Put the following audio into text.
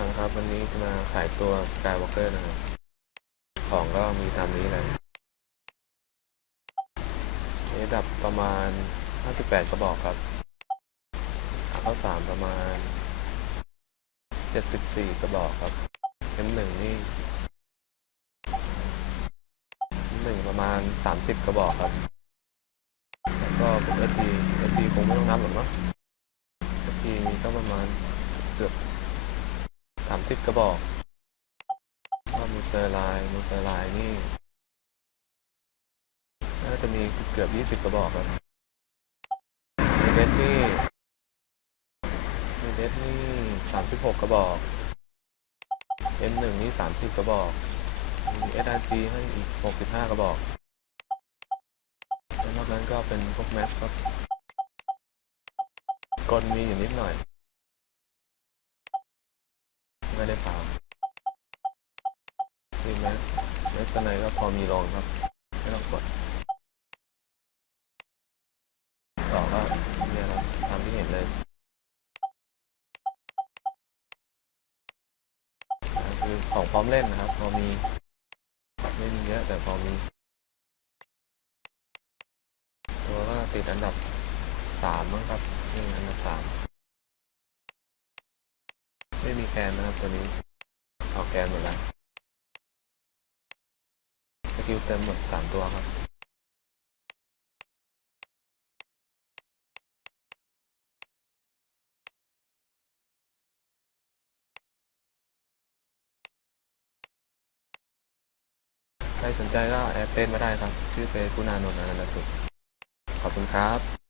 ทางครับวันนี้จะมาขายตัว Skywalker นะครับ ของก็มีตามนี้เลยระดับประมาณ 58 กระบอกครับข้าสามประมาณ 74 กระบอกครับ M1 นี่ M1 ประมาณ 30 กระบอกครับ แล้วก็เป็น SD SD คงไม่ต้องนับหรอกเนาะ SD มีสักประมาณเกือบ 30กระบอกก็มูเซอร์ไลน์มูเซอร์ไลน์นี่น่าจะมีเกือบ20กระบอกครับมีเดสนี่มีเดสนี่36กระบอก M1 นี่30กระบอกมี SRG ให้อีก65กระบอกแล้วนอกนั้นก็เป็นพวกแม็กครับกลมีอยู่นิดหน่อย ไม่ได้เปล่าที่แม็กแม็กสไนก็พอมีลองครับ ไม่ต้องกด ต่อก็เนี่ยครับตามที่เห็นเลยคือของพร้อมเล่นนะครับ พอมี ไม่มีเยอะแต่พอมี ตัวก็ติดอันดับสามมั้งครับนี่อันดับสาม ไม่มีแกนนะครับตัวนี้เอาแกนหมดแล้วสกิลเต็มหมดสามตัวครับใครสนใจก็แอดเฟซมาได้ครับ ชื่อเฟซคุณานนท์อนันตสุข ขอบคุณครับ